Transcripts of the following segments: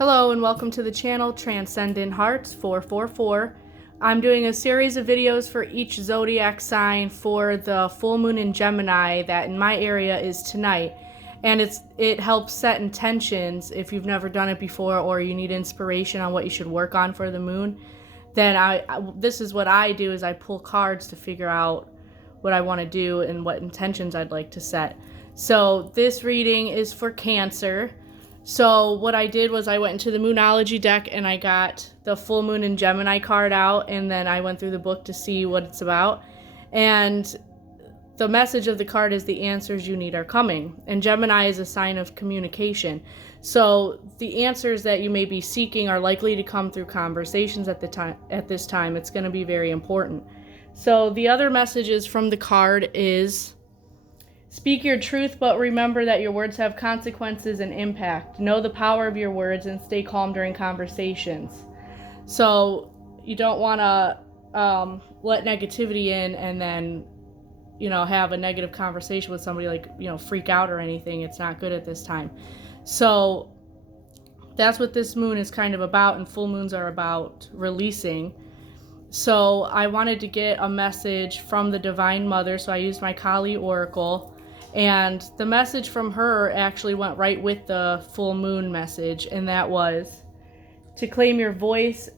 Hello and welcome to the channel Transcendent Hearts 444. I'm doing a series of videos for each zodiac sign for the full moon in Gemini that in my area is tonight. And it helps set intentions if you've never done it before or you need inspiration on what you should work on for the moon. Then this is what I do is I pull cards to figure out what I want to do and what intentions I'd like to set. So this reading is for Cancer. So what I did was I went into the Moonology deck and I got the full moon in Gemini card out, and then I went through the book to see what it's about. And the message of the card is the answers you need are coming. And Gemini is a sign of communication. So the answers that you may be seeking are likely to come through conversations at this time. It's going to be very important. So the other messages from the card is: speak your truth, but remember that your words have consequences and impact. Know the power of your words and stay calm during conversations. So you don't want to let negativity in and then, have a negative conversation with somebody, freak out or anything. It's not good at this time. So that's what this moon is kind of about, and full moons are about releasing. So I wanted to get a message from the Divine Mother, so I used my Kali Oracle. And the message from her actually went right with the full moon message, and that was to claim your voice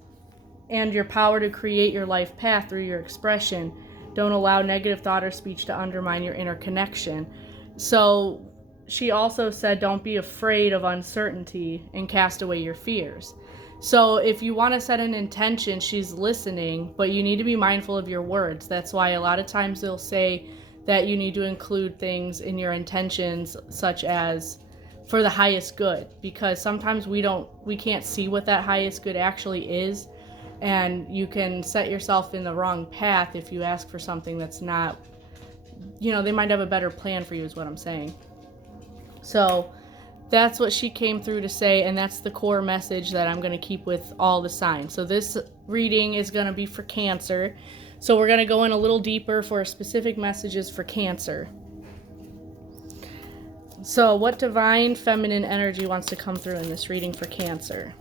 and your power to create your life path through your expression. Don't allow negative thought or speech to undermine your inner connection. So she also said, don't be afraid of uncertainty and cast away your fears. So if you want to set an intention, she's listening, but you need to be mindful of your words. That's why a lot of times they'll say that you need to include things in your intentions, such as for the highest good, because sometimes we can't see what that highest good actually is, and you can set yourself in the wrong path if you ask for something that's not, they might have a better plan for you, is what I'm saying. So that's what she came through to say, and that's the core message that I'm going to keep with all the signs. So this reading is going to be for Cancer. So we're going to go in a little deeper for specific messages for Cancer. So what divine feminine energy wants to come through in this reading for Cancer?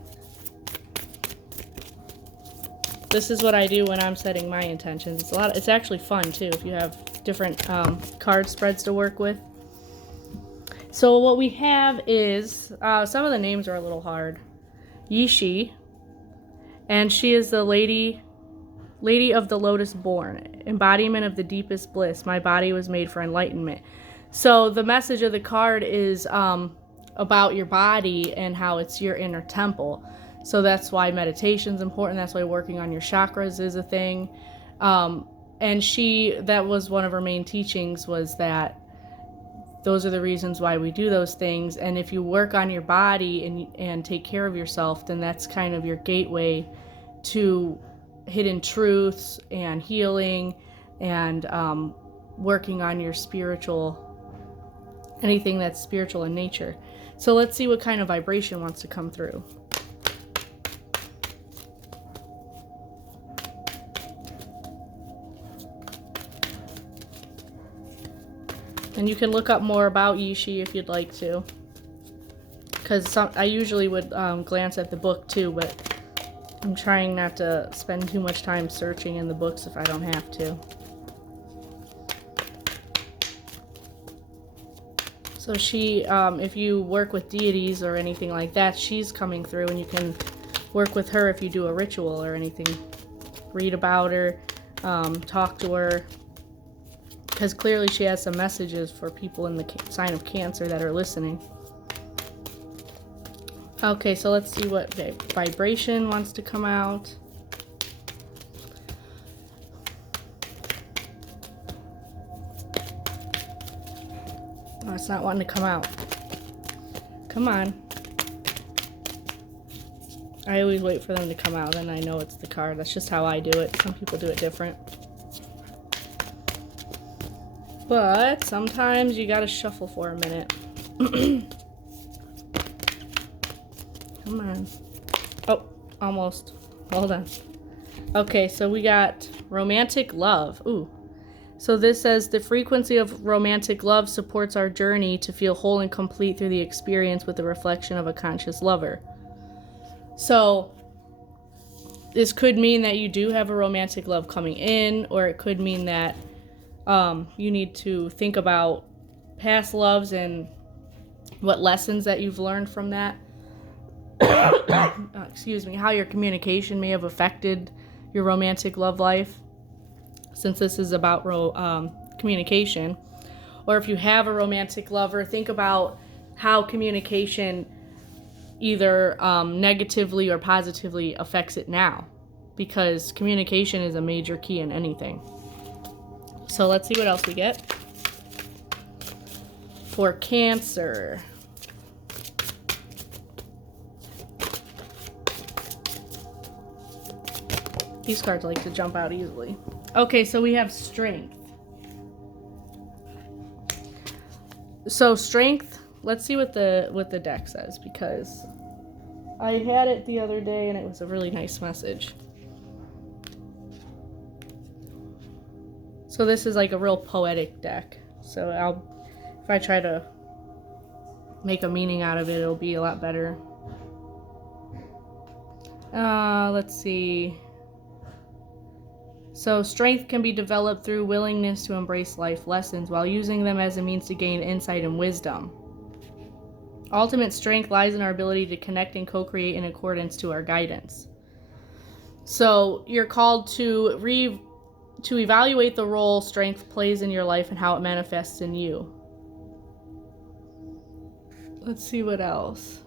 This is what I do when I'm setting my intentions. It's actually fun too if you have different card spreads to work with. So what we have is, some of the names are a little hard. Yishi, and she is the Lady of the Lotus born, embodiment of the deepest bliss. My body was made for enlightenment. So the message of the card is about your body and how it's your inner temple. So that's why meditation is important. That's why working on your chakras is a thing. And that was one of her main teachings, was that those are the reasons why we do those things. And if you work on your body and take care of yourself, then that's kind of your gateway to hidden truths and healing and working on your anything that's spiritual in nature. So let's see what kind of vibration wants to come through. And you can look up more about Yishi if you'd like to, because I usually would glance at the book too, but I'm trying not to spend too much time searching in the books if I don't have to. So she, if you work with deities or anything like that, she's coming through, and you can work with her if you do a ritual or anything. Read about her, talk to her, because clearly she has some messages for people in the sign of Cancer that are listening. Okay, so let's see what vibration wants to come out. Oh, it's not wanting to come out. Come on. I always wait for them to come out, and I know it's the card. That's just how I do it. Some people do it different. But sometimes you gotta shuffle for a minute. Come on. Oh, almost. Hold on. Okay, so we got romantic love. Ooh. So this says the frequency of romantic love supports our journey to feel whole and complete through the experience with the reflection of a conscious lover. So this could mean that you do have a romantic love coming in, or it could mean that you need to think about past loves and what lessons that you've learned from that. Excuse me, how your communication may have affected your romantic love life, since this is about communication. Or if you have a romantic lover, think about how communication either negatively or positively affects it now, because communication is a major key in anything. So let's see what else we get for Cancer. These cards like to jump out easily. Okay, so we have Strength. So Strength, let's see what the deck says, because I had it the other day and it was a really nice message. So this is like a real poetic deck. So if I try to make a meaning out of it, it'll be a lot better. Let's see. So strength can be developed through willingness to embrace life lessons while using them as a means to gain insight and wisdom. Ultimate strength lies in our ability to connect and co-create in accordance to our guidance. So you're called to evaluate the role strength plays in your life and how it manifests in you. Let's see what else.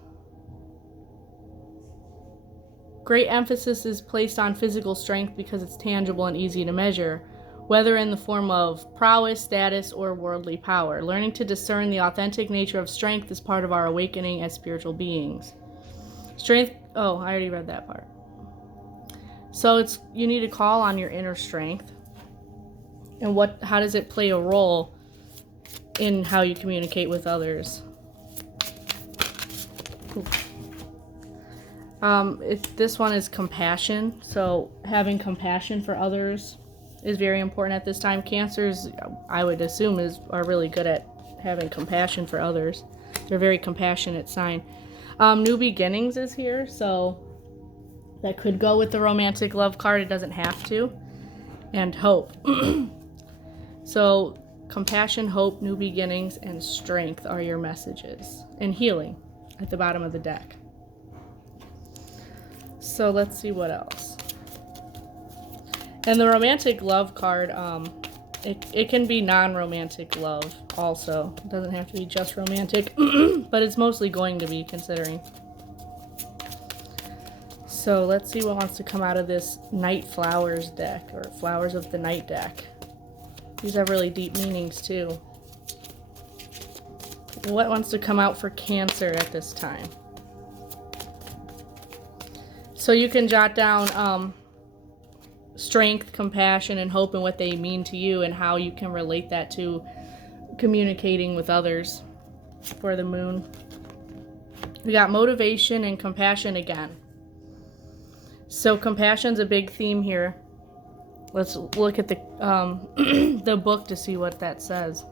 Great emphasis is placed on physical strength because it's tangible and easy to measure, whether in the form of prowess, status, or worldly power. Learning to discern the authentic nature of strength is part of our awakening as spiritual beings. Strength, oh, I already read that part. So you need to call on your inner strength. And how does it play a role in how you communicate with others? This one is compassion. So having compassion for others is very important at this time. Cancers, I would assume, are really good at having compassion for others. They're a very compassionate sign. New beginnings is here, so that could go with the romantic love card. It doesn't have to. And hope. So compassion, hope, new beginnings, and strength are your messages. And healing at the bottom of the deck. So let's see what else. And the romantic love card, it can be non-romantic love also. It doesn't have to be just romantic, but it's mostly going to be, considering. So let's see what wants to come out of this Night Flowers deck, or Flowers of the Night deck. These have really deep meanings too. What wants to come out for Cancer at this time? So you can jot down strength, compassion, and hope, and what they mean to you, and how you can relate that to communicating with others for the moon. We got motivation and compassion again. So compassion's a big theme here. Let's look at the the book to see what that says.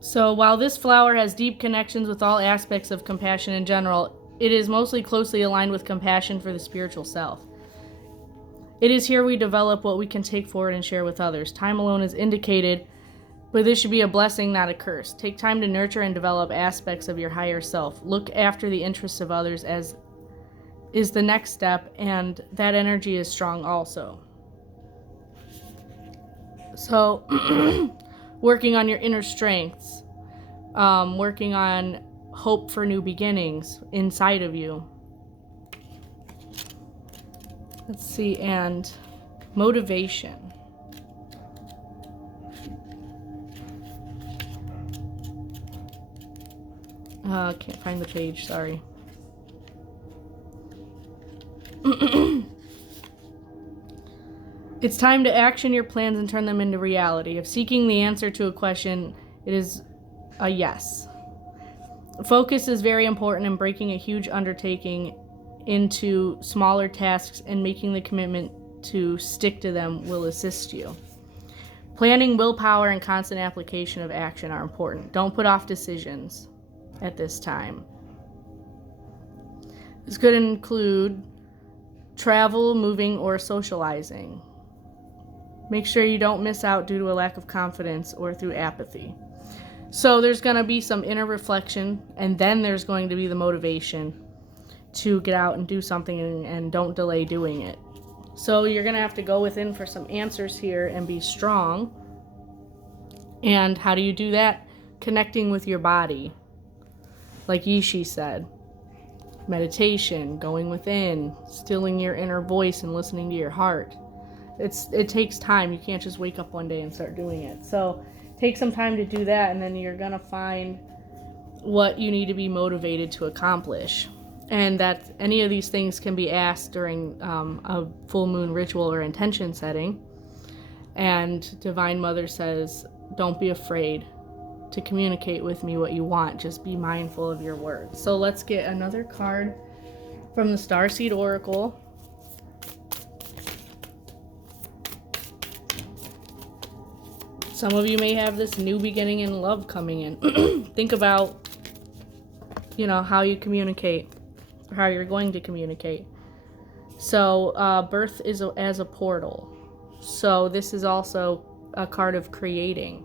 So while this flower has deep connections with all aspects of compassion in general, it is mostly closely aligned with compassion for the spiritual self. It is here we develop what we can take forward and share with others. Time alone is indicated, but this should be a blessing, not a curse. Take time to nurture and develop aspects of your higher self. Look after the interests of others as is the next step, and that energy is strong also. So working on your inner strengths, working on hope for new beginnings inside of you. Let's see, and motivation. Can't find the page, sorry. It's time to action your plans and turn them into reality. If seeking the answer to a question, it is a yes. Focus is very important in breaking a huge undertaking into smaller tasks, and making the commitment to stick to them will assist you. Planning, willpower, and constant application of action are important. Don't put off decisions at this time. This could include travel, moving, or socializing. Make sure you don't miss out due to a lack of confidence or through apathy. So there's going to be some inner reflection, and then there's going to be the motivation to get out and do something, and don't delay doing it. So you're going to have to go within for some answers here and be strong. And how do you do that? Connecting with your body. Like Yishi said. Meditation, going within, stilling your inner voice and listening to your heart. It takes time. You can't just wake up one day and start doing it. So take some time to do that, and then you're going to find what you need to be motivated to accomplish. And that any of these things can be asked during a full moon ritual or intention setting. And Divine Mother says, don't be afraid to communicate with me what you want. Just be mindful of your words. So let's get another card from the Starseed Oracle. Some of you may have this new beginning in love coming in. Think about, how you communicate, or how you're going to communicate. So birth is as a portal. So this is also a card of creating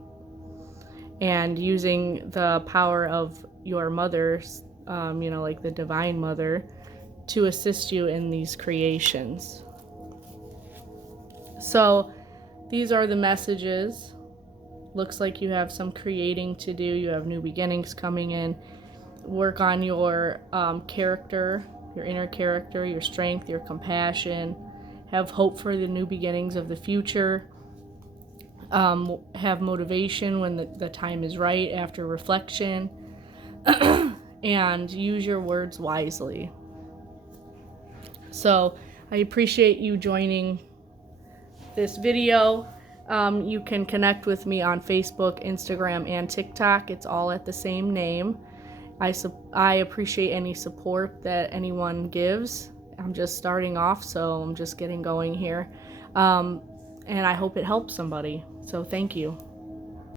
and using the power of your mothers, like the Divine Mother, to assist you in these creations. So these are the messages. Looks like you have some creating to do. You have new beginnings coming in. Work on your character, your inner character, your strength, your compassion. Have hope for the new beginnings of the future. Have motivation when the time is right, after reflection. And use your words wisely. So I appreciate you joining this video. You can connect with me on Facebook, Instagram, and TikTok. It's all at the same name. I appreciate any support that anyone gives. I'm just starting off, so I'm just getting going here. And I hope it helps somebody. So thank you.